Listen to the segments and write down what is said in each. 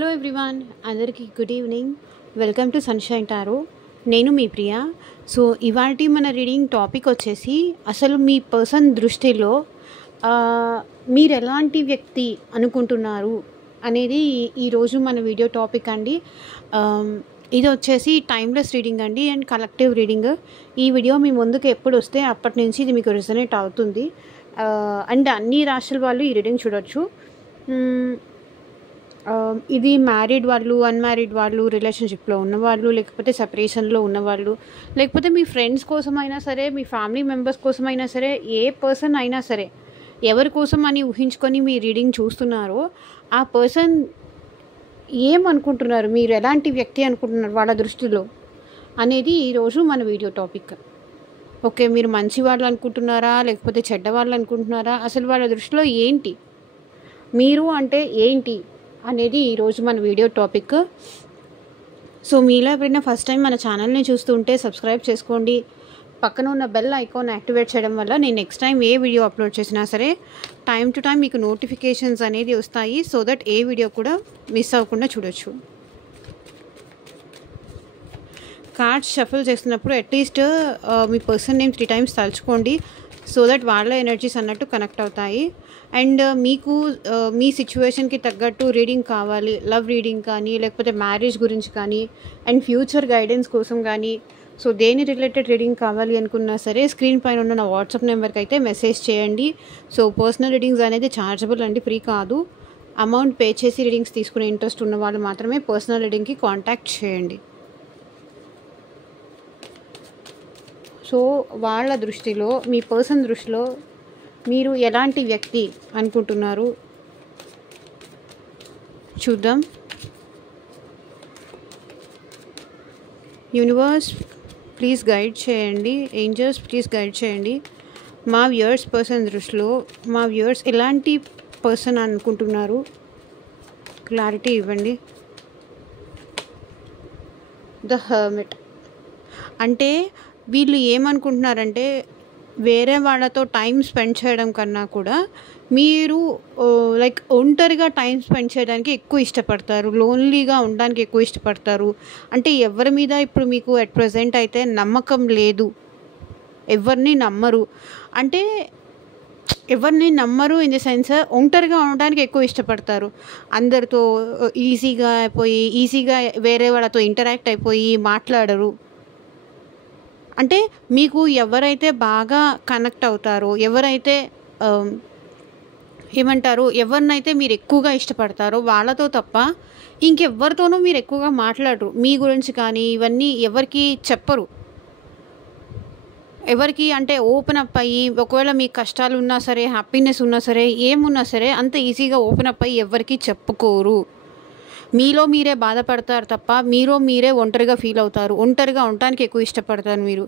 Hello everyone, అందరికీ good evening. Welcome to sunshine tarot. నేను మీ Priya. So ఇవాల్టి మన రీడింగ్ టాపిక్ వచ్చేసి అసలు మీ పర్సన్ దృష్టిలో మీరు ఎలాంటి వ్యక్తి అనుకుంటున్నారు అనేది ఈరోజు మన వీడియో టాపిక్ అండి. ఇది వచ్చేసి టైమ్లెస్ రీడింగ్ అండి అండ్ కలెక్టివ్ రీడింగ్. ఈ వీడియో మీ ముందుకు ఎప్పుడు వస్తే అప్పటి నుంచి ఇది మీకు రిజనేట్ అవుతుంది. అండ్ అన్ని రాశుల వాళ్ళు ఈ రీడింగ్ చూడొచ్చు. ఇది మ్యారీడ్ వాళ్ళు, అన్మ్యారీడ్ వాళ్ళు, రిలేషన్షిప్లో ఉన్నవాళ్ళు, లేకపోతే సెపరేషన్లో ఉన్నవాళ్ళు, లేకపోతే మీ ఫ్రెండ్స్ కోసమైనా సరే, మీ ఫ్యామిలీ మెంబర్స్ కోసమైనా సరే, ఏ పర్సన్ అయినా సరే, ఎవరి కోసం అని ఊహించుకొని మీ రీడింగ్ చూస్తున్నారో ఆ పర్సన్ ఏమనుకుంటున్నారు, మీరు ఎలాంటి వ్యక్తి అనుకుంటున్నారు వాళ్ళ దృష్టిలో అనేది ఈరోజు మన వీడియో టాపిక్. ఓకే, మీరు మంచి వాళ్ళు అనుకుంటున్నారా లేకపోతే చెడ్డ వాళ్ళు అనుకుంటున్నారా, అసలు వాళ్ళ దృష్టిలో ఏంటి, మీరు అంటే ఏంటి అనేది ఈరోజు మన వీడియో టాపిక్. సో మీలో ఎవరైనా ఫస్ట్ టైం మన ఛానల్ని చూస్తుంటే సబ్స్క్రైబ్ చేసుకోండి. పక్కన ఉన్న బెల్ ఐకాన్ యాక్టివేట్ చేయడం వల్ల నేను నెక్స్ట్ టైం ఏ వీడియో అప్లోడ్ చేసినా సరే టైం టు టైం మీకు నోటిఫికేషన్స్ అనేది వస్తాయి. సో దట్ ఏ వీడియో కూడా మిస్ అవ్వకుండా చూడొచ్చు. కార్డ్స్ షఫల్ చేస్తున్నప్పుడు అట్లీస్ట్ మీ పర్సన్ నేమ్ 3 times తలుచుకోండి. సో దట్ వాళ్ళ ఎనర్జీస్ అన్నట్టు కనెక్ట్ అవుతాయి. అండ్ మీకు మీ సిచ్యువేషన్కి తగ్గట్టు రీడింగ్ కావాలి, లవ్ రీడింగ్ కానీ, లేకపోతే మ్యారేజ్ గురించి కానీ, అండ్ ఫ్యూచర్ గైడెన్స్ కోసం కానీ, సో దేని రిలేటెడ్ రీడింగ్ కావాలి అనుకున్నా సరే స్క్రీన్ పైన ఉన్న నా వాట్సాప్ నెంబర్కి అయితే మెసేజ్ చేయండి. సో పర్సనల్ రీడింగ్స్ అనేది ఛార్జబుల్ అండి, ఫ్రీ కాదు. అమౌంట్ పే చేసి రీడింగ్స్ తీసుకునే ఇంట్రెస్ట్ ఉన్న వాళ్ళు మాత్రమే పర్సనల్ రీడింగ్కి కాంటాక్ట్ చేయండి. సో వాళ్ళ దృష్టిలో, మీ పర్సన్ దృష్టిలో మీరు ఎలాంటి వ్యక్తి అనుకుంటున్నారు చూద్దాం. యూనివర్స్ ప్లీజ్ గైడ్ చేయండి, ఏంజల్స్ ప్లీజ్ గైడ్ చేయండి. మా వ్యూయర్స్ పర్సన్ దృష్టిలో మా వ్యూయర్స్ ఎలాంటి పర్సన్ అనుకుంటున్నారు, క్లారిటీ ఇవ్వండి. ద హర్మిట్ అంటే వీళ్ళు ఏమనుకుంటున్నారంటే వేరే వాళ్ళతో టైం స్పెండ్ చేయడం కన్నా కూడా మీరు లైక్ ఒంటరిగా టైం స్పెండ్ చేయడానికి ఎక్కువ ఇష్టపడతారు, లోన్లీగా ఉండడానికి ఎక్కువ ఇష్టపడతారు. అంటే ఎవరి మీద ఇప్పుడు మీకు అట్ ప్రజెంట్ అయితే నమ్మకం లేదు, ఎవరిని నమ్మరు. అంటే ఎవరిని నమ్మరు ఇన్ ద సెన్స్ ఒంటరిగా ఉండడానికి ఎక్కువ ఇష్టపడతారు. అందరితో ఈజీగా వేరే వాళ్ళతో ఇంటరాక్ట్ అయిపోయి మాట్లాడరు. అంటే మీకు ఎవరైతే బాగా కనెక్ట్ అవుతారో, ఎవరైతే ఎవరినైతే మీరు ఎక్కువగా ఇష్టపడతారో వాళ్ళతో తప్ప ఇంకెవ్వరితోనూ మీరు ఎక్కువగా మాట్లాడరు. మీ గురించి కానీ ఇవన్నీ ఎవరికి చెప్పరు. ఎవరికి అంటే ఓపెన్ అప్ అయ్యి, ఒకవేళ మీ కష్టాలు ఉన్నా సరే, హ్యాపీనెస్ ఉన్నా సరే, ఏమున్నా సరే అంత ఈజీగా ఓపెన్ అప్ అయ్యి ఎవరికి చెప్పుకోరు. మీలో మీరే బాధపడతారు తప్ప మీరే ఒంటరిగా ఫీల్ అవుతారు. ఒంటరిగా ఉండటానికి ఎక్కువ ఇష్టపడతారు. మీరు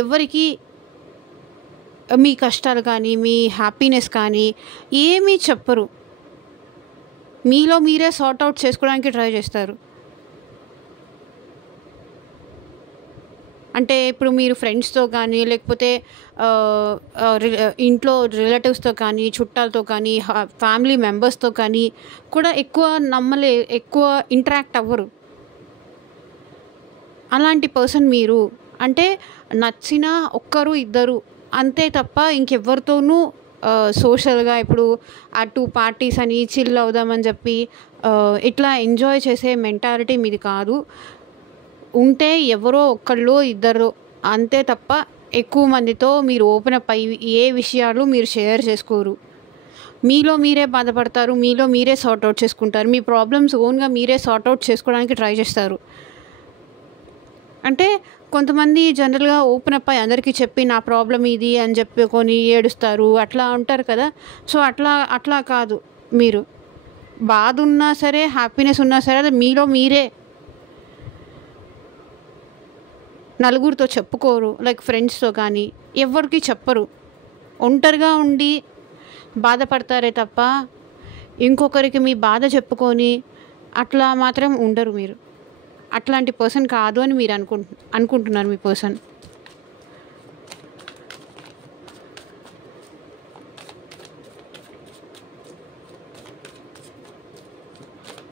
ఎవరికి మీ కష్టాలు కానీ, మీ హ్యాపీనెస్ కానీ ఏమీ చెప్పరు. మీలో మీరే సార్ట్ అవుట్ చేసుకోవడానికి ట్రై చేస్తారు. అంటే ఇప్పుడు మీరు ఫ్రెండ్స్తో కానీ, లేకపోతే ఇంట్లో రిలేటివ్స్తో కానీ, చుట్టాలతో కానీ, ఫ్యామిలీ మెంబర్స్తో కానీ కూడా ఎక్కువ ఇంటరాక్ట్ అవ్వరు. అలాంటి పర్సన్ మీరు. అంటే నచ్చిన ఒక్కరు ఇద్దరు అంతే తప్ప ఇంకెవ్వరితోనూ సోషల్గా ఇప్పుడు అటు పార్టీస్ అని చిల్ అవుదామని చెప్పి ఇట్లా ఎంజాయ్ చేసే మెంటాలిటీ మీది కాదు. ఉంటే ఎవరో ఒక్కళ్ళు ఇద్దరు అంతే తప్ప ఎక్కువ మందితో మీరు ఓపెన్ అప్ అయ్యి ఏ విషయాలు మీరు షేర్ చేసుకోరు. మీలో మీరే బాధపడతారు, మీలో మీరే సార్ట్ అవుట్ చేసుకుంటారు. మీ ప్రాబ్లమ్స్ ఓన్గా మీరే సార్ట్ అవుట్ చేసుకోవడానికి ట్రై చేస్తారు. అంటే కొంతమంది జనరల్గా ఓపెన్ అప్ అయ్యి అందరికీ చెప్పి నా ప్రాబ్లం ఇది అని చెప్పుకొని ఏడుస్తారు, అట్లా ఉంటారు కదా. సో అట్లా కాదు. మీరు బాధ ఉన్నా సరే, హ్యాపీనెస్ ఉన్నా సరే అది మీలో మీరే నలుగురితో చెప్పుకోరు. లైక్ ఫ్రెండ్స్తో కానీ ఎవరికి చెప్పరు. ఒంటరిగా ఉండి బాధపడతారే తప్ప ఇంకొకరికి మీ బాధ చెప్పుకొని అట్లా మాత్రం ఉండరు. మీరు అట్లాంటి పర్సన్ కాదు అని మీరు అనుకుంటున్నారు మీ పర్సన్.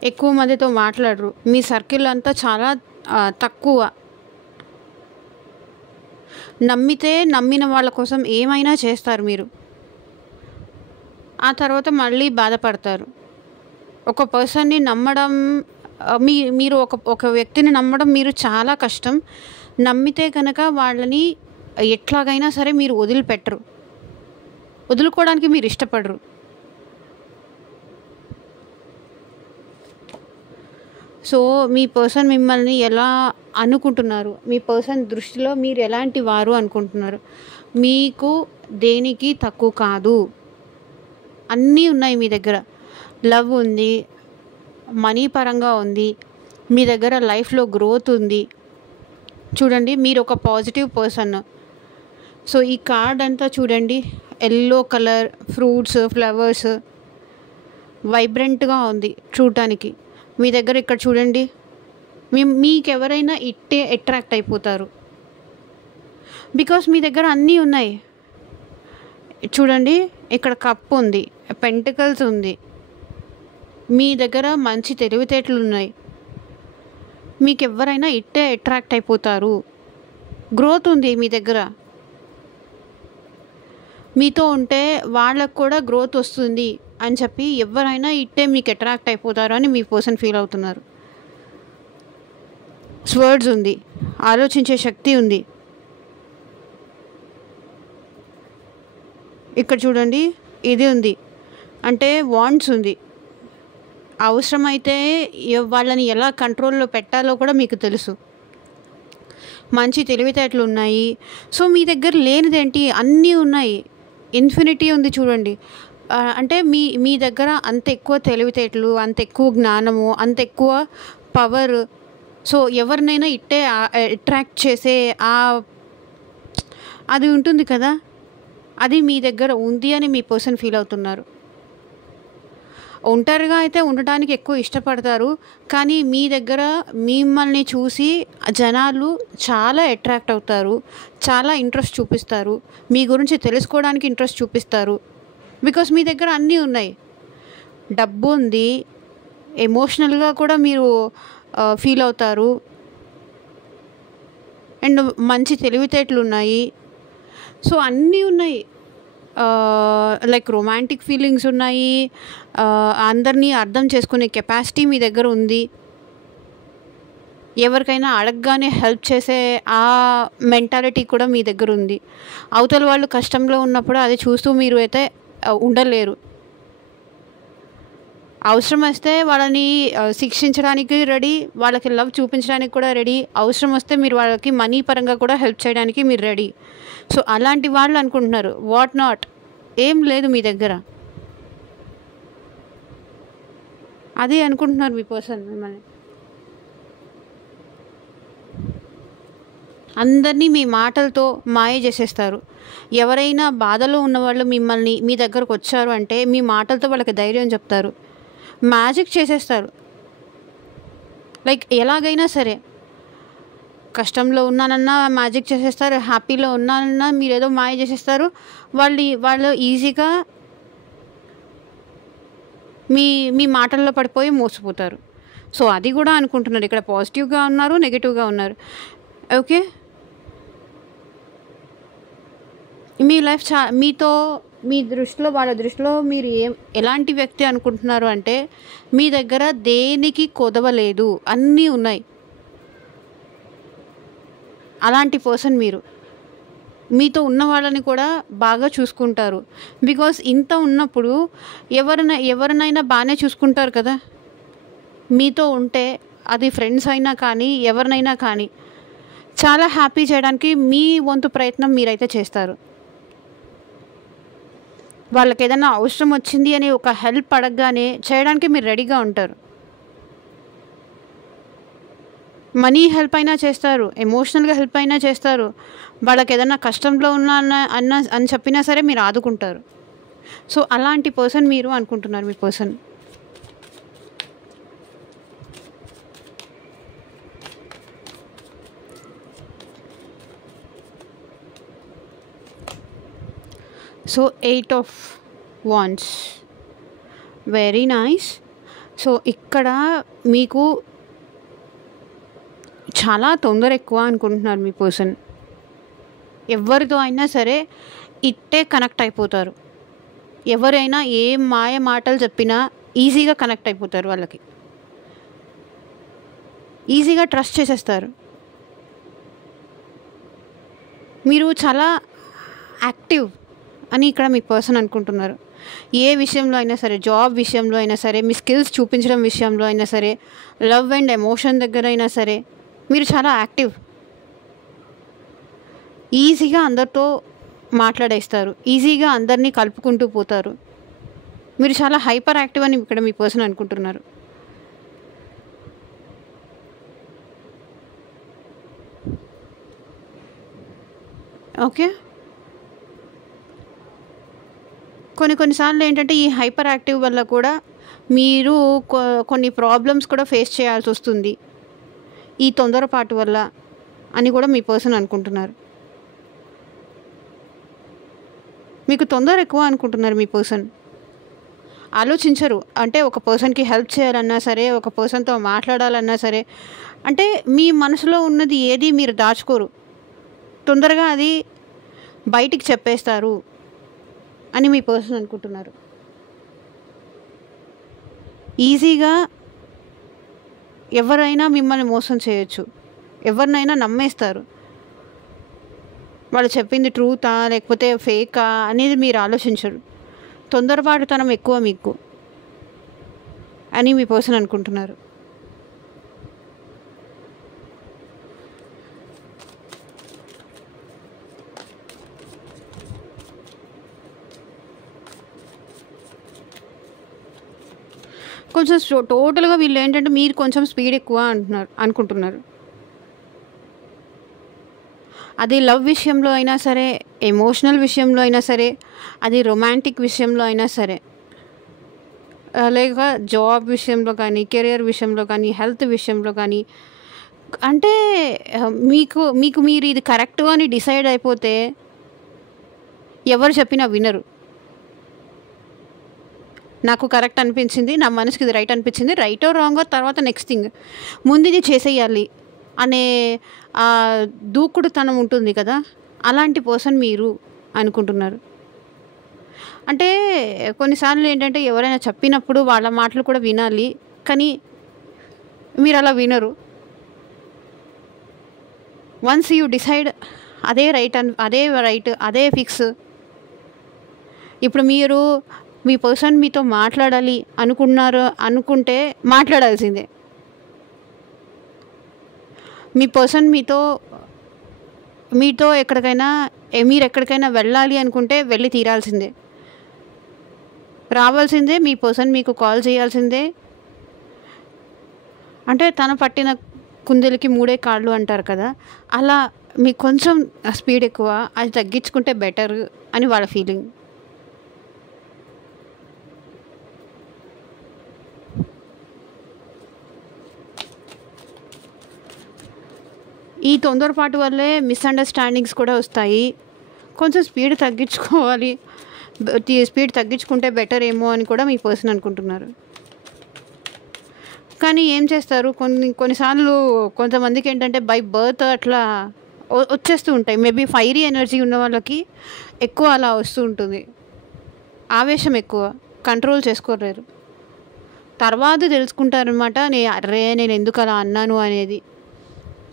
ఎక్కువ మందితో మాట్లాడరు, మీ సర్కిల్ అంతా చాలా తక్కువ. నమ్మితే నమ్మిన వాళ్ళ కోసం ఏమైనా చేస్తారు మీరు, ఆ తర్వాత మళ్ళీ బాధపడతారు. ఒక పర్సన్ని నమ్మడం, మీరు ఒక వ్యక్తిని నమ్మడం మీరు చాలా కష్టం. నమ్మితే కనుక వాళ్ళని ఎట్లాగైనా సరే మీరు వదిలిపెట్టరు, వదులుకోవడానికి మీరు ఇష్టపడరు. సో మీ పర్సన్ మిమ్మల్ని ఎలా అనుకుంటున్నారు, మీ పర్సన్ దృష్టిలో మీరు ఎలాంటి వారు అనుకుంటున్నారు? మీకు దేనికి తక్కువ కాదు, అన్నీ ఉన్నాయి మీ దగ్గర. లవ్ ఉంది, మనీ పరంగా ఉంది, మీ దగ్గర లైఫ్లో గ్రోత్ ఉంది. చూడండి, మీరు ఒక పాజిటివ్ పర్సన్. సో ఈ కార్డ్ అంతా చూడండి, ఎల్లో కలర్, ఫ్రూట్స్, ఫ్లవర్స్, వైబ్రెంట్గా ఉంది చూడటానికి. మీ దగ్గర ఇక్కడ చూడండి, మీకు ఎవరైనా ఇట్టే అట్రాక్ట్ అయిపోతారు, బికాస్ మీ దగ్గర అన్నీ ఉన్నాయి. చూడండి, ఇక్కడ కప్ ఉంది, పెంటికల్స్ ఉంది, మీ దగ్గర మంచి తెలివితేటలు ఉన్నాయి. మీకు ఎవరైనా ఇట్టే అట్రాక్ట్ అయిపోతారు. గ్రోత్ ఉంది మీ దగ్గర, మీతో ఉంటే వాళ్ళకు కూడా గ్రోత్ వస్తుంది అని చెప్పి ఎవరైనా ఇట్టే మీకు అట్రాక్ట్ అయిపోతారు అని మీ పర్సన్ ఫీల్ అవుతున్నారు. స్వర్డ్స్ ఉంది, ఆలోచించే శక్తి ఉంది. ఇక్కడ చూడండి, ఇది ఉంది అంటే వాండ్స్ ఉంది. అవసరమైతే వాళ్ళని ఎలా కంట్రోల్లో పెట్టాలో కూడా మీకు తెలుసు. మంచి తెలివితేటలు ఉన్నాయి. సో మీ దగ్గర లేనిదేంటి, అన్నీ ఉన్నాయి. ఇన్ఫినిటీ ఉంది చూడండి. అంటే మీ దగ్గర అంత ఎక్కువ తెలివితేటలు, అంత ఎక్కువ జ్ఞానము, అంత ఎక్కువ పవర్. సో ఎవరినైనా ఇట్టే అట్రాక్ట్ చేసే అది ఉంటుంది కదా, అది మీ దగ్గర ఉంది అని మీ పర్సన్ ఫీల్ అవుతున్నారు. ఒంటరిగా అయితే ఉండటానికి ఎక్కువ ఇష్టపడతారు, కానీ మీ దగ్గర మిమ్మల్ని చూసి జనాలు చాలా అట్రాక్ట్ అవుతారు, చాలా ఇంట్రెస్ట్ చూపిస్తారు, మీ గురించి తెలుసుకోవడానికి ఇంట్రెస్ట్ చూపిస్తారు. బికాస్ మీ దగ్గర అన్నీ ఉన్నాయి. డబ్బు ఉంది, ఎమోషనల్గా కూడా మీరు ఫీల్ అవుతారు, అండ్ మంచి తెలివితేటలు ఉన్నాయి. సో అన్నీ ఉన్నాయి. లైక్ రొమాంటిక్ ఫీలింగ్స్ ఉన్నాయి, అందరినీ అర్థం చేసుకునే కెపాసిటీ మీ దగ్గర ఉంది, ఎవరికైనా అడగగానే హెల్ప్ చేసే ఆ మెంటాలిటీ కూడా మీ దగ్గర ఉంది. అవతల వాళ్ళు కష్టంలో ఉన్నప్పుడు అది చూస్తూ మీరు అయితే ఉండలేరు. అవసరం వస్తే వాళ్ళని శిక్షించడానికి రెడీ, వాళ్ళకి లవ్ చూపించడానికి కూడా రెడీ. అవసరం వస్తే మీరు వాళ్ళకి మనీ పరంగా కూడా హెల్ప్ చేయడానికి మీరు రెడీ. సో అలాంటి వాళ్ళు అనుకుంటున్నారు, వాట్ నాట్, ఏం లేదు మీ దగ్గర, అది అనుకుంటున్నారు మీ పర్సన్ మిమ్మల్ని. అందరినీ మీ మాటలతో మాయ చేసేస్తారు. ఎవరైనా బాధలో ఉన్నవాళ్ళు మిమ్మల్ని మీ దగ్గరకు వచ్చారు అంటే మీ మాటలతో వాళ్ళకి ధైర్యం చెప్తారు, మ్యాజిక్ చేసేస్తారు. లైక్ ఎలాగైనా సరే, కష్టంలో ఉన్నానన్నా మ్యాజిక్ చేసేస్తారు, హ్యాపీలో ఉన్నానన్నా మీరు ఏదో మాయ చేసేస్తారు. వాళ్ళు ఈజీగా మీ మాటల్లో పడిపోయి మోసపోతారు. సో అది కూడా అనుకుంటున్నారు. ఇక్కడ పాజిటివ్గా ఉన్నారు, నెగిటివ్గా ఉన్నారు. ఓకే, మీ లైఫ్ మీతో మీ దృష్టిలో, వాళ్ళ దృష్టిలో మీరు ఎలాంటి వ్యక్తి అనుకుంటున్నారు అంటే మీ దగ్గర దేనికి కొదవలేదు, అన్నీ ఉన్నాయి. అలాంటి పర్సన్ మీరు. మీతో ఉన్న వాళ్ళని కూడా బాగా చూసుకుంటారు. బికాస్ ఇంత ఉన్నప్పుడు ఎవరినైనా బాగానే చూసుకుంటారు కదా. మీతో ఉంటే అది ఫ్రెండ్స్ అయినా కానీ ఎవరినైనా కానీ చాలా హ్యాపీ చేయడానికి మీ వంతు ప్రయత్నం మీరైతే చేస్తారు. వాళ్ళకి ఏదైనా అవసరం వచ్చింది అని ఒక హెల్ప్ అడగగానే చేయడానికి మీరు రెడీగా ఉంటారు. మనీ హెల్ప్ అయినా చేస్తారు, ఎమోషనల్గా హెల్ప్ అయినా చేస్తారు. వాళ్ళకి ఏదైనా కష్టంలో అని చెప్పినా సరే మీరు ఆదుకుంటారు. సో అలాంటి పర్సన్ మీరు అనుకుంటున్నారు మీ person. So 8 of Wands, very nice. So ఇక్కడ మీకు చాలా తొందర ఎక్కువ అనుకుంటున్నారు మీ పర్సన్. ఎవరితో అయినా సరే ఇట్టే కనెక్ట్ అయిపోతారు. ఎవరైనా ఏ మాయ మాటలు చెప్పినా ఈజీగా కనెక్ట్ అయిపోతారు, వాళ్ళకి ఈజీగా ట్రస్ట్ చేసేస్తారు. మీరు చాలా యాక్టివ్ అని ఇక్కడ మీ పర్సన్ అనుకుంటున్నారు. ఏ విషయంలో అయినా సరే, జాబ్ విషయంలో అయినా సరే, మీ స్కిల్స్ చూపించడం విషయంలో అయినా సరే, లవ్ అండ్ ఎమోషన్ దగ్గర అయినా సరే మీరు చాలా యాక్టివ్. ఈజీగా అందరితో మాట్లాడేస్తారు, ఈజీగా అందరినీ కలుపుకుంటూ పోతారు. మీరు చాలా హైపర్ యాక్టివ్ అని ఇక్కడ మీ పర్సన్ అనుకుంటున్నారు. ఓకే, కొన్నిసార్లు ఏంటంటే ఈ హైపర్ యాక్టివ్ వల్ల కూడా మీరు కొన్ని ప్రాబ్లమ్స్ కూడా ఫేస్ చేయాల్సి వస్తుంది ఈ తొందరపాటు వల్ల అని కూడా మీ పర్సన్ అనుకుంటున్నారు. మీకు తొందర ఎక్కువ అనుకుంటున్నారు మీ పర్సన్. ఆలోచించరు. అంటే ఒక పర్సన్కి హెల్ప్ చేయాలన్నా సరే, ఒక పర్సన్తో మాట్లాడాలన్నా సరే, అంటే మీ మనసులో ఉన్నది ఏది మీరు దాచుకోరు, తొందరగా అది బయటికి చెప్పేస్తారు అని మీ పర్సన్ అనుకుంటున్నారు. ఈజీగా ఎవరైనా మిమ్మల్ని మోసం చేయొచ్చు, ఎవరినైనా నమ్మేస్తారు. వాళ్ళు చెప్పింది ట్రూతా లేకపోతే ఫేకా అనేది మీరు ఆలోచించరు. తొందరపాటుతనం ఎక్కువ మీకు అని మీ పర్సన్ అనుకుంటున్నారు. కొంచెం టోటల్గా వీళ్ళు ఏంటంటే మీరు కొంచెం స్పీడ్ ఎక్కువ అనుకుంటున్నారు. అది లవ్ విషయంలో అయినా సరే, ఎమోషనల్ విషయంలో అయినా సరే, అది రొమాంటిక్ విషయంలో అయినా సరే, లేక జాబ్ విషయంలో కానీ, కెరియర్ విషయంలో కానీ, హెల్త్ విషయంలో కానీ. అంటే మీకు మీరు ఇది కరెక్ట్ అని డిసైడ్ అయిపోతే ఎవరు చెప్పినా వినరు. నాకు కరెక్ట్ అనిపించింది, నా మనసుకి ఇది రైట్ అనిపించింది, రైటో రాంగో తర్వాత నెక్స్ట్ థింగ్, ముందు ఇది చేసేయాలి అనే దూకుడుతనం ఉంటుంది కదా, అలాంటి పర్సన్ మీరు అనుకుంటున్నారు. అంటే కొన్నిసార్లు ఏంటంటే ఎవరైనా చెప్పినప్పుడు వాళ్ళ మాటలు కూడా వినాలి, కానీ మీరు అలా వినరు. వన్స్ యూ డిసైడ్ అదే రైట్ అదే ఫిక్స్. ఇప్పుడు మీరు మీ పర్సన్ మీతో మాట్లాడాలి అనుకుంటే మాట్లాడాల్సిందే. మీ పర్సన్ మీతో మీరు ఎక్కడికైనా వెళ్ళాలి అనుకుంటే వెళ్ళి తీరాల్సిందే, రావాల్సిందే. మీ పర్సన్ మీకు కాల్ చేయాల్సిందే. అంటే తన పట్టిన కుందేలుకి మూడే కాళ్ళు అంటారు కదా, అలా మీకు కొంచెం స్పీడ్ ఎక్కువ, అది తగ్గించుకుంటే బెటర్ అని వాళ్ళ ఫీలింగ్. ఈ తొందరపాటు వల్లే మిస్అండర్స్టాండింగ్స్ కూడా వస్తాయి. కొంచెం స్పీడ్ తగ్గించుకోవాలి, స్పీడ్ తగ్గించుకుంటే బెటర్ ఏమో అని కూడా మీ పర్సన్ అనుకుంటున్నారు. కానీ ఏం చేస్తారు, కొన్నిసార్లు కొంతమందికి ఏంటంటే బై బర్త్ అట్లా వచ్చేస్తూ ఉంటాయి. మేబీ ఫైరీ ఎనర్జీ ఉన్న వాళ్ళకి ఎక్కువ అలా వస్తూ ఉంటుంది. ఆవేశం ఎక్కువ, కంట్రోల్ చేసుకోలేరు. తర్వాత తెలుసుకుంటారనమాట, నేను ఎందుకు అలా అన్నాను అనేది.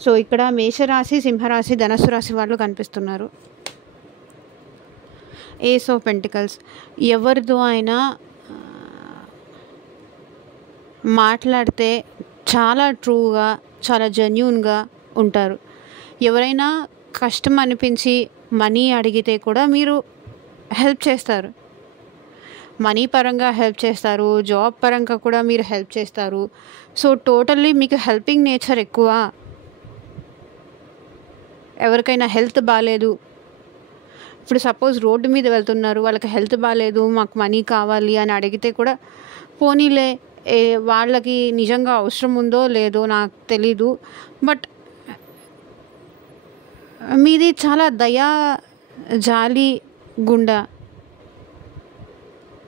సో ఇక్కడ మేషరాశి, సింహరాశి, ధనస్సు రాశి వాళ్ళు కనిపిస్తున్నారు. Ace of pentacles. ఎవరితో అయినా మాట్లాడితే చాలా ట్రూగా, చాలా జెన్యూన్గా ఉంటారు. ఎవరైనా కష్టం అనిపించి మనీ అడిగితే కూడా మీరు హెల్ప్ చేస్తారు. మనీ పరంగా హెల్ప్ చేస్తారు, జాబ్ పరంగా కూడా మీరు హెల్ప్ చేస్తారు. సో టోటల్లీ మీకు హెల్పింగ్ నేచర్ ఎక్కువ. ఎవరికైనా హెల్త్ బాగాలేదు, ఇప్పుడు సపోజ్ రోడ్డు మీద వెళ్తున్నారు, వాళ్ళకి హెల్త్ బాగాలేదు, మాకు మనీ కావాలి అని అడిగితే కూడా పోనీలే, వాళ్ళకి నిజంగా అవసరం ఉందో లేదో నాకు తెలీదు, బట్ మీది చాలా దయా జాలి గుండా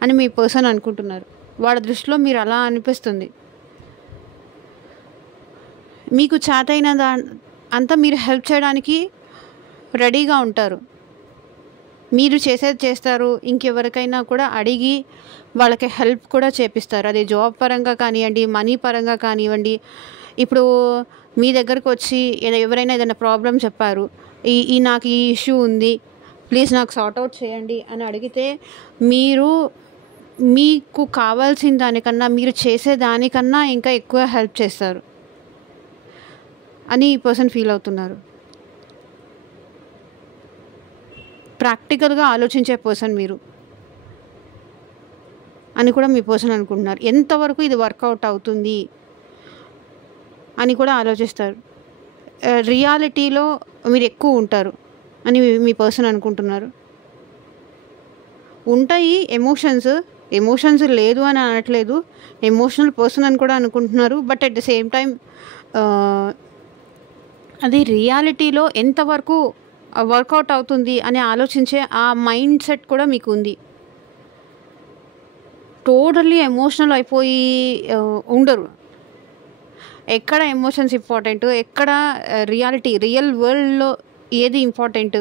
అని మీ పర్సన్ అనుకుంటున్నారు. వాళ్ళ దృష్టిలో మీరు అలా అనిపిస్తుంది. మీకు చేతైన అంతా మీరు హెల్ప్ చేయడానికి రెడీగా ఉంటారు. మీరు చేసేది చేస్తారు, ఇంకెవరికైనా కూడా అడిగి వాళ్ళకి హెల్ప్ కూడా చేపిస్తారు. అది జాబ్ పరంగా కానివ్వండి, మనీ పరంగా కానివ్వండి. ఇప్పుడు మీ దగ్గరకు వచ్చి ఎవరైనా ఏదైనా ప్రాబ్లం చెప్పారు, నాకు ఈ ఇష్యూ ఉంది, ప్లీజ్ నాకు సార్ట్అవుట్ చేయండి అని అడిగితే మీరు మీకు కావాల్సిన దానికన్నా, మీరు చేసే దానికన్నా ఇంకా ఎక్కువ హెల్ప్ చేస్తారు అని ఈ పర్సన్ ఫీల్ అవుతున్నారు. ప్రాక్టికల్గా ఆలోచించే పర్సన్ మీరు అని కూడా మీ పర్సన్ అనుకుంటున్నారు. ఎంతవరకు ఇది వర్కౌట్ అవుతుంది అని కూడా ఆలోచిస్తారు. రియాలిటీలో మీరు ఎక్కువ ఉంటారు అని మీ పర్సన్ అనుకుంటున్నారు. ఉంటాయి ఎమోషన్స్ లేదు అని అనట్లేదు, ఎమోషనల్ పర్సన్ అని కూడా అనుకుంటున్నారు. But at the same time అది రియాలిటీలో ఎంతవరకు వర్కౌట్ అవుతుంది అని ఆలోచించే ఆ మైండ్ సెట్ కూడా మీకు ఉంది. టోటల్లీ ఎమోషనల్ అయిపోయి ఉండరు. ఎక్కడ ఎమోషన్స్ ఇంపార్టెంట్, ఎక్కడ రియల్ వరల్డ్లో ఏది ఇంపార్టెంట్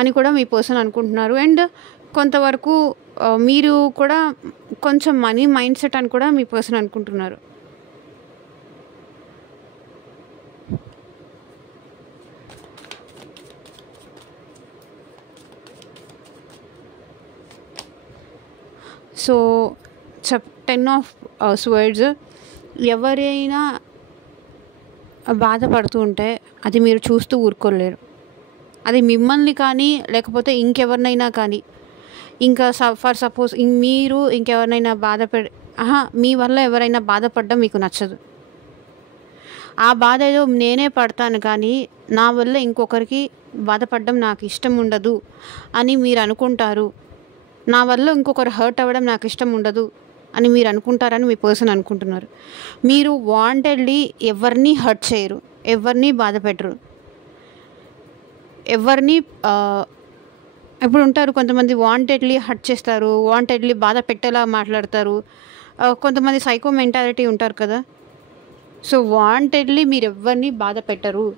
అని కూడా మీ పర్సన్ అనుకుంటున్నారు. అండ్ కొంతవరకు మీరు కూడా కొంచెం మనీ మైండ్ సెట్ అని కూడా మీ పర్సన్ అనుకుంటున్నారు. So 10 of swords. ఎవరైనా బాధపడుతూ ఉంటే అది మీరు చూస్తూ ఊరుకోలేరు. అది మిమ్మల్ని కానీ లేకపోతే ఇంకెవరినైనా కానీ, ఇంకా ఫర్ సపోజ్ మీరు ఇంకెవరినైనా మీ వల్ల ఎవరైనా బాధపడడం మీకు నచ్చదు. ఆ బాధ ఏదో నేనే పడతాను కానీ నా వల్ల ఇంకొకరికి బాధపడడం నాకు ఇష్టం ఉండదు అని మీరు అనుకుంటారు. నా వల్ల ఇంకొకరు హర్ట్ అవ్వడం నాకు ఇష్టం ఉండదు అని మీరు అనుకుంటారని మీ పర్సన్ అనుకుంటున్నారు. మీరు వాంటెడ్లీ ఎవరిని హర్ట్ చేయరు, ఎవరిని బాధ పెట్టరు, ఎవరిని ఇప్పుడు ఉంటారు కొంతమంది వాంటెడ్లీ హర్ట్ చేస్తారు, వాంటెడ్లీ బాధ పెట్టేలా మాట్లాడతారు. కొంతమంది సైకో మెంటాలిటీ ఉంటారు కదా. సో వాంటెడ్లీ మీరు ఎవరిని బాధ పెట్టరు.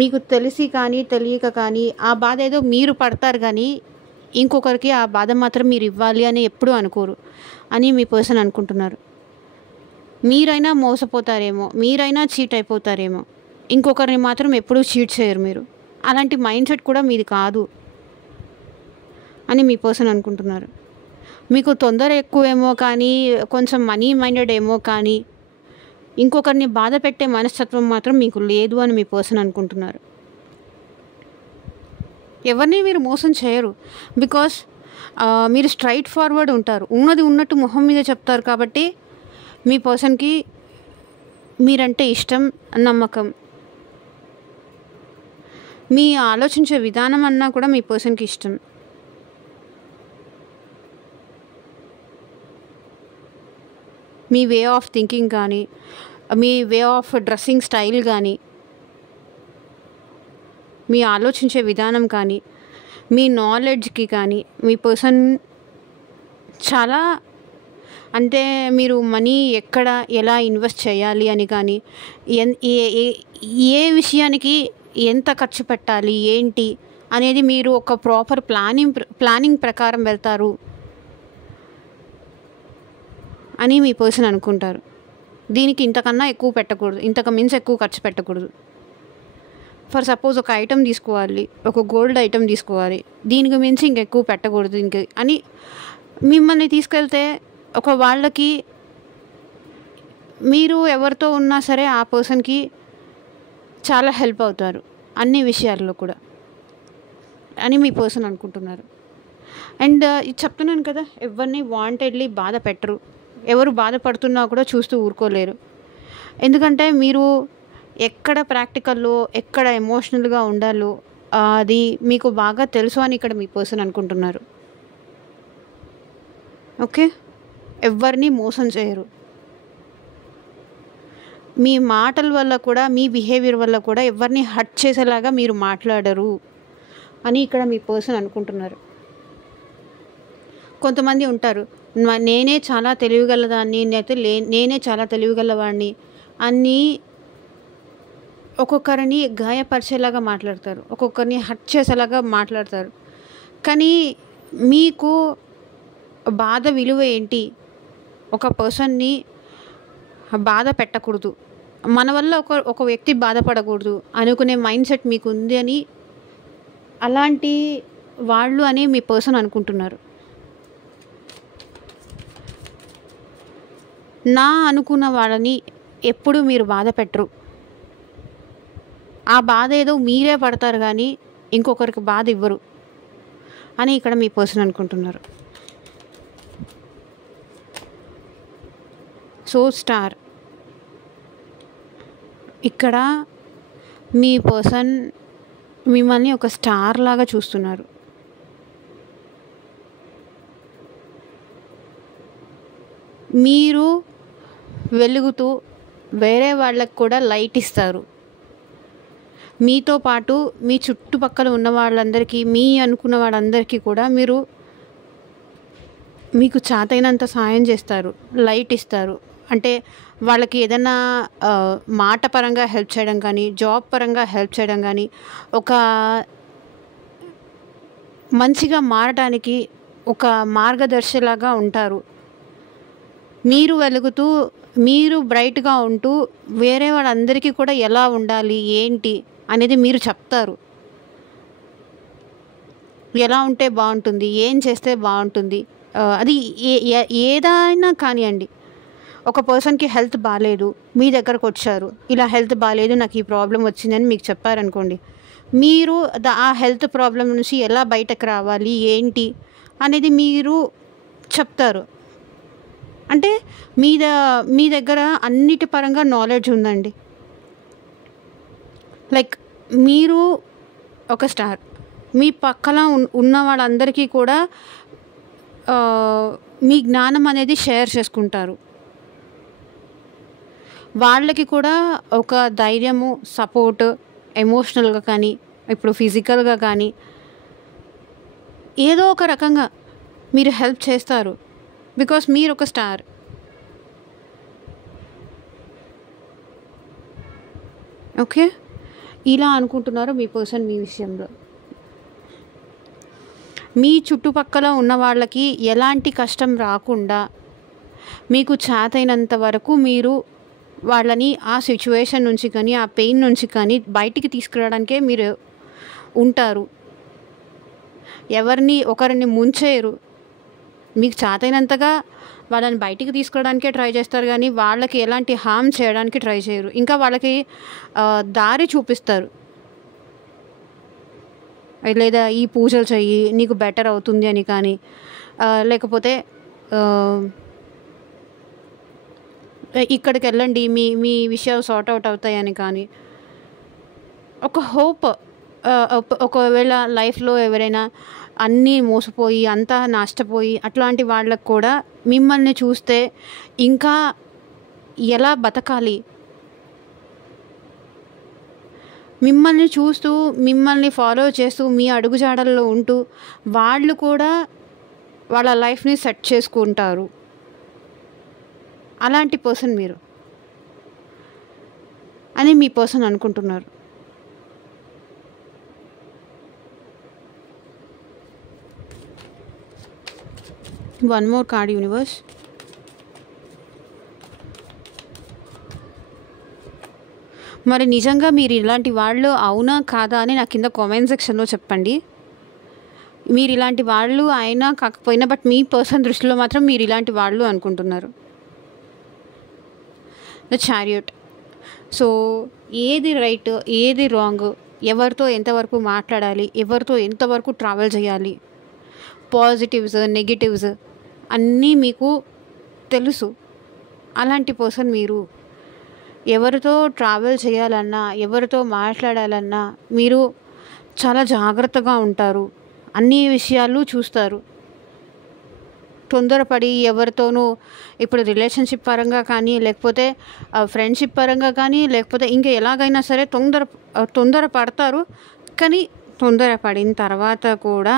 మీకు తెలిసి కానీ తెలియక కానీ ఆ బాధ ఏదో మీరు పడతారు కానీ ఇంకొకరికి ఆ బాధ మాత్రం మీరు ఇవ్వాలి అని ఎప్పుడూ అనుకోరు అని మీ పర్సన్ అనుకుంటున్నారు. మీరైనా మోసపోతారేమో, మీరైనా చీట్ అయిపోతారేమో, ఇంకొకరిని మాత్రం ఎప్పుడూ చీట్ చేయరు మీరు. అలాంటి మైండ్ సెట్ కూడా మీది కాదు అని మీ పర్సన్ అనుకుంటున్నారు. మీకు తొందర ఎక్కువేమో కానీ, కొంచెం మనీ మైండెడ్ ఏమో కానీ, ఇంకొకరిని బాధ పెట్టే మనస్తత్వం మాత్రం మీకు లేదు అని మీ పర్సన్ అనుకుంటున్నారు. ఎవరిని మీరు మోసం చేయరు. బికాస్ మీరు స్ట్రైట్ ఫార్వర్డ్ ఉంటారు. ఉన్నది ఉన్నట్టు మొహం మీద చెప్తారు కాబట్టి మీ పర్సన్కి మీరంటే ఇష్టం, నమ్మకం. మీ ఆలోచించే విధానం అన్నా కూడా మీ పర్సన్కి ఇష్టం. మీ వే ఆఫ్ థింకింగ్ కానీ, మీ వే ఆఫ్ డ్రెస్సింగ్ స్టైల్ కానీ, మీ ఆలోచించే విధానం కానీ, మీ నాలెడ్జ్కి కానీ మీ పర్సన్ చాలా, అంటే మీరు మనీ ఎక్కడ ఎలా ఇన్వెస్ట్ చేయాలి అని కానీ, ఏ విషయానికి ఎంత ఖర్చు పెట్టాలి ఏంటి అనేది మీరు ఒక ప్రాపర్ ప్లానింగ్ ప్రకారం వెళ్తారు అని మీ పర్సన్ అనుకుంటారు. దీనికి ఇంతకన్నా ఎక్కువ పెట్టకూడదు, ఇంతకు మించి ఎక్కువ ఖర్చు పెట్టకూడదు. ఫర్ సపోజ్ ఒక ఐటెం తీసుకోవాలి, ఒక గోల్డ్ ఐటెం తీసుకోవాలి, దీనికి మించి ఇంకెక్కువ పెట్టకూడదు అని మిమ్మల్ని తీసుకెళ్తే ఒక వాళ్ళకి, మీరు ఎవరితో ఉన్నా సరే ఆ పర్సన్కి చాలా హెల్ప్ అవుతారు అన్ని విషయాల్లో కూడా అని మీ పర్సన్ అనుకుంటున్నారు. అండ్ ఇది చెప్తున్నాను కదా, ఎవరిని వాంటెడ్లీ బాధ పెట్టరు. ఎవరు బాధపడుతున్నా కూడా చూస్తూ ఊరుకోలేరు. ఎందుకంటే మీరు ఎక్కడ ప్రాక్టికల్లో, ఎక్కడ ఎమోషనల్గా ఉండాలో అది మీకు బాగా తెలుసు అని ఇక్కడ మీ పర్సన్ అనుకుంటున్నారు. ఓకే, ఎవరిని మోసం చేయరు. మీ మాటల వల్ల కూడా, మీ బిహేవియర్ వల్ల కూడా ఎవరిని హర్ట్ చేసేలాగా మీరు మాట్లాడరు అని ఇక్కడ మీ పర్సన్ అనుకుంటున్నారు. కొంతమంది ఉంటారు, నేనే చాలా తెలివిగలదాన్ని, నేనే చాలా తెలివిగలవాడిని అని ఒక్కొక్కరిని గాయపరిచేలాగా మాట్లాడతారు, ఒక్కొక్కరిని హర్ట్ చేసేలాగా మాట్లాడతారు. కానీ మీకు బాధ విలువ ఏంటి? ఒక పర్సన్ని బాధ పెట్టకూడదు, మన వల్ల ఒక వ్యక్తి బాధపడకూడదు అనుకునే మైండ్ సెట్ మీకు ఉంది అని అలాంటి వాళ్ళు అని మీ పర్సన్ అనుకుంటున్నారు. నా అనుకున్న వాళ్ళని ఎప్పుడు మీరు బాధ పెట్టరు. ఆ బాధ ఏదో మీరే పడతారు కానీ ఇంకొకరికి బాధ ఇవ్వరు అని ఇక్కడ మీ పర్సన్ అనుకుంటున్నారు. సో స్టార్, ఇక్కడ మీ పర్సన్ మిమ్మల్ని ఒక స్టార్ లాగా చూస్తున్నారు. మీరు వెలుగుతూ వేరే వాళ్ళకు కూడా లైట్ ఇస్తారు. మీతో పాటు మీ చుట్టుపక్కల ఉన్న వాళ్ళందరికీ, మీ అనుకున్న వాళ్ళందరికీ కూడా మీకు చేతైనంత సాయం చేస్తారు, లైట్ ఇస్తారు. అంటే వాళ్ళకి ఏదైనా మాట పరంగా హెల్ప్ చేయడం కానీ, జాబ్ పరంగా హెల్ప్ చేయడం కానీ, ఒక మంచిగా మారడానికి ఒక మార్గదర్శిలాగా ఉంటారు. మీరు వెలుగుతూ, మీరు బ్రైట్గా ఉంటూ వేరే వాళ్ళందరికీ కూడా ఎలా ఉండాలి ఏంటి అనేది మీరు చెప్తారు. ఎలా ఉంటే బాగుంటుంది, ఏం చేస్తే బాగుంటుంది, అది ఏదైనా కానివ్వండి. ఒక పర్సన్కి హెల్త్ బాగాలేదు, మీ దగ్గరకు వచ్చారు, ఇలా హెల్త్ బాగాలేదు, నాకు ఈ ప్రాబ్లం వచ్చిందని మీకు చెప్పారనుకోండి, మీరు ఆ హెల్త్ ప్రాబ్లం నుంచి ఎలా బయటకు రావాలి ఏంటి అనేది మీరు చెప్తారు. అంటే మీ దగ్గర అన్నిటి పరంగా నాలెడ్జ్ ఉందండి. లైక్ మీరు ఒక స్టార్, మీ పక్కన ఉన్న వాళ్ళందరికీ కూడా మీ జ్ఞానం అనేది షేర్ చేసుకుంటారు. వాళ్ళకి కూడా ఒక ధైర్యము, సపోర్ట్, ఎమోషనల్గా కానీ, ఇప్పుడు ఫిజికల్గా కానీ ఏదో ఒక రకంగా మీరు హెల్ప్ చేస్తారు. బికాస్ మీరు ఒక స్టార్. ఓకే, ఇలా అనుకుంటున్నారు మీ పర్సన్ మీ విషయంలో. మీ చుట్టుపక్కల ఉన్న వాళ్ళకి ఎలాంటి కష్టం రాకుండా మీకు చేతైనంత వరకు మీరు వాళ్ళని ఆ సిచ్యువేషన్ నుంచి కానీ, ఆ పెయిన్ నుంచి కానీ బయటికి తీసుకురావడానికే మీరు ఉంటారు. ఒకరిని ముంచేయరు. మీకు చేతైనంతగా వాళ్ళని బయటికి తీసుకురావడానికే ట్రై చేస్తారు కానీ వాళ్ళకి ఎలాంటి హామ్ చేయడానికి ట్రై చేయరు. ఇంకా వాళ్ళకి దారి చూపిస్తారు. లేదా ఈ పూజలు చెయ్యి, నీకు బెటర్ అవుతుంది అని కానీ, లేకపోతే ఇక్కడికి వెళ్ళండి, మీ విషయాలు సార్ట్ అవుట్ అవుతాయని కానీ, ఒక హోప్. ఒకవేళ లైఫ్లో ఎవరైనా అన్నీ మోసపోయి అంతా నష్టపోయి అట్లాంటి వాళ్ళకు కూడా మిమ్మల్ని చూస్తే ఇంకా ఎలా బతకాలి, మిమ్మల్ని చూస్తూ, మిమ్మల్ని ఫాలో చేస్తూ, మీ అడుగుజాడల్లో ఉంటూ వాళ్ళు కూడా వాళ్ళ లైఫ్ని సెట్ చేసుకుంటారు. అలాంటి పర్సన్ మీరు అని మీ పర్సన్ అనుకుంటున్నారు. One more card universe. మరి నిజంగా మీరు ఇలాంటి వాళ్ళు అవునా కాదా అని నా కింద కామెంట్ సెక్షన్లో చెప్పండి. మీరు ఇలాంటి వాళ్ళు అయినా కాకపోయినా బట్ మీ పర్సన్ దృష్టిలో మాత్రం మీరు ఇలాంటి వాళ్ళు అనుకుంటున్నారు. The chariot. సో ఏది రైట్, ఏది రాంగ్, ఎవరితో ఎంతవరకు మాట్లాడాలి, ఎవరితో ఎంతవరకు ట్రావెల్ చేయాలి, పాజిటివ్స్, నెగిటివ్స్ అన్నీ మీకు తెలుసు. అలాంటి పర్సన్ మీరు. ఎవరితో ట్రావెల్ చేయాలన్నా, ఎవరితో మాట్లాడాలన్నా మీరు చాలా జాగ్రత్తగా ఉంటారు. అన్ని విషయాలు చూస్తారు. తొందరపడి ఎవరితోనూ, ఇప్పుడు రిలేషన్షిప్ పరంగా కానీ, లేకపోతే ఫ్రెండ్షిప్ పరంగా కానీ, లేకపోతే ఇంకా ఎలాగైనా సరే తొందర పడతారు. కానీ తొందర పడిన తర్వాత కూడా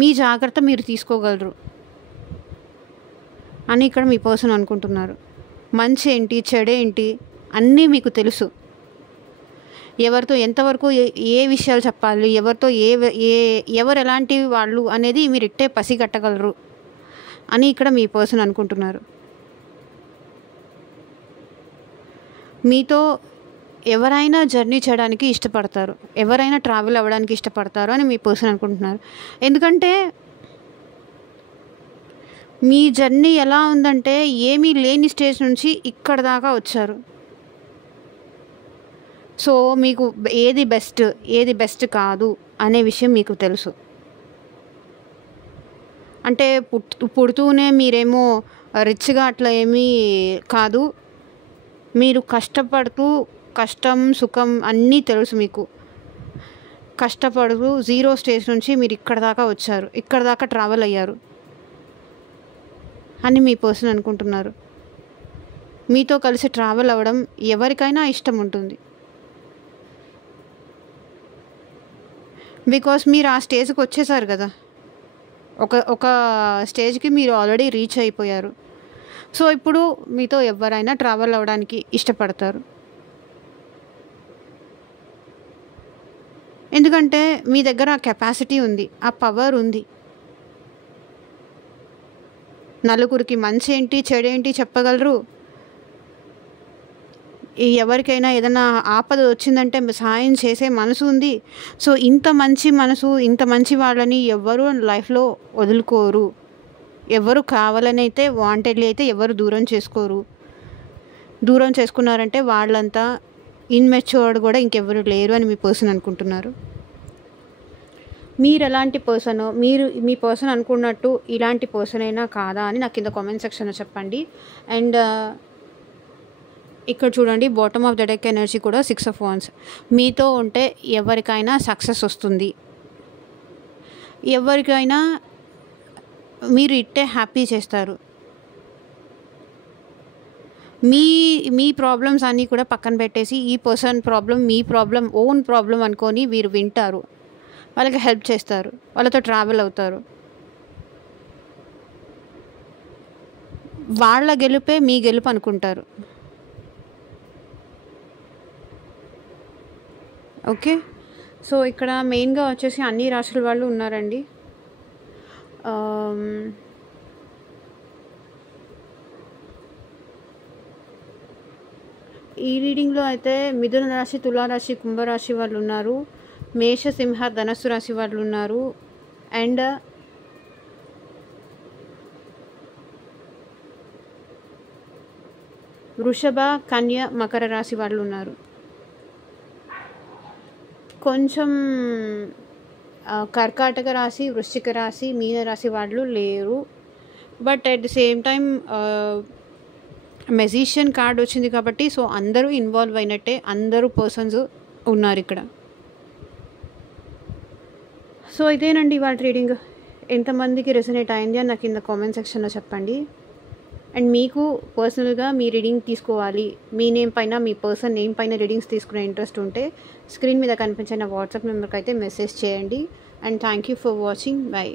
మీ జాగ్రత్త మీరు తీసుకోగలరు అని ఇక్కడ మీ పర్సన్ అనుకుంటున్నారు. మంచి ఏంటి చెడేంటి అన్నీ మీకు తెలుసు. ఎవరితో ఎంతవరకు ఏ విషయాలు చెప్పాలి, ఎవరితో ఎవరు ఎలాంటి వాళ్ళు అనేది మీరు ఇట్టే పసిగట్టగలరు అని ఇక్కడ మీ పర్సన్ అనుకుంటున్నారు. మీతో ఎవరైనా జర్నీ చేయడానికి ఇష్టపడతారు, ఎవరైనా ట్రావెల్ అవ్వడానికి ఇష్టపడతారు అని మీ పర్సన్ అనుకుంటున్నారు. ఎందుకంటే మీ జర్నీ ఎలా ఉందంటే ఏమీ లేని స్టేజ్ నుంచి ఇక్కడ దాకా వచ్చారు. సో మీకు ఏది బెస్ట్ కాదు అనే విషయం మీకు తెలుసు. అంటే పుడుతూనే మీరేమో రిచ్గా అట్లా ఏమీ కాదు. మీరు కష్టపడుతూ కష్టం సుఖం అన్నీ తెలుసు మీకు. కష్టపడుతూ 0 స్టేజ్ నుంచి మీరు ఇక్కడ దాకా వచ్చారు, ఇక్కడ దాకా ట్రావెల్ అయ్యారు అని మీ పర్సన్ అనుకుంటున్నారు. మీతో కలిసి ట్రావెల్ అవ్వడం ఎవరికైనా ఇష్టం ఉంటుంది. బికాస్ మీరు ఆ స్టేజ్కి వచ్చేసారు కదా, ఒక స్టేజ్కి మీరు ఆల్రెడీ రీచ్ అయిపోయారు. సో ఇప్పుడు మీతో ఎవరైనా ట్రావెల్ అవ్వడానికి ఇష్టపడతారు. ఎందుకంటే మీ దగ్గర ఆ కెపాసిటీ ఉంది, ఆ పవర్ ఉంది. నలుగురికి మంచి ఏంటి చెడేంటి చెప్పగలరు. ఎవరికైనా ఏదైనా ఆపద వచ్చిందంటే సహాయం చేసే మనసు ఉంది. సో ఇంత మంచి మనసు, ఇంత మంచి వాళ్ళని ఎవరు లైఫ్లో వదులుకోరు. ఎవరు కావాలని అయితే వాంటెడ్లీ అయితే ఎవరు దూరం చేసుకోరు. దూరం చేసుకున్నారంటే వాళ్ళంతా ఇన్మెచ్యూర్డ్ కూడా ఇంకెవరు లేరు అని మీ పర్సన్ అనుకుంటున్నారు. మీరు ఎలాంటి పర్సన్, మీ పర్సన్ అనుకున్నట్టు ఇలాంటి పర్సన్ అయినా కాదా అని నాకు కింద కామెంట్ సెక్షన్లో చెప్పండి. అండ్ ఇక్కడ చూడండి, bottom of the deck energy కూడా 6 of Wands. మీతో ఉంటే ఎవరికైనా సక్సెస్ వస్తుంది, ఎవరికైనా మీరు ఇట్టే హ్యాపీ చేస్తారు. మీ ప్రాబ్లమ్స్ అన్నీ కూడా పక్కన పెట్టేసి ఈ పర్సన్ ప్రాబ్లం మీ ప్రాబ్లం ఓన్ ప్రాబ్లం అనుకొని వీరు వింటారు, వాళ్ళకి హెల్ప్ చేస్తారు, వాళ్ళతో ట్రావెల్ అవుతారు. వాళ్ళ గెలుపే మీ గెలుపు అనుకుంటారు. ఓకే, సో ఇక్కడ మెయిన్గా వచ్చేసి అన్ని రాశుల వాళ్ళు ఉన్నారండి. ఈ రీడింగ్లో అయితే మిథున రాశి, తులారాశి, కుంభరాశి వాళ్ళు ఉన్నారు. మేష, సింహ, ధనస్సు రాశి వాళ్ళు ఉన్నారు. అండ్ వృషభ, కన్య, మకర రాశి వాళ్ళు ఉన్నారు. కొంచెం కర్కాటక రాశి, వృశ్చిక రాశి, మీన రాశి వాళ్ళు లేరు. But at the same time magician card వచ్చింది కాబట్టి సో అందరూ ఇన్వాల్వ్ అయినట్టే, అందరూ పర్సన్స్ ఉన్నారు ఇక్కడ. సో ఇదేనండి ఇవాళ రీడింగ్. ఎంతమందికి రెసనేట్ అయింది అని నాకు కింద కామెంట్ సెక్షన్లో చెప్పండి. అండ్ మీకు పర్సనల్గా మీ రీడింగ్ తీసుకోవాలి, మీ నేమ్ పైన, మీ పర్సన్ నేమ్ పైన రీడింగ్స్ తీసుకునే ఇంట్రెస్ట్ ఉంటే స్క్రీన్ మీద కనిపించిన వాట్సాప్ నెంబర్కి అయితే మెసేజ్ చేయండి. And thank you for watching. By.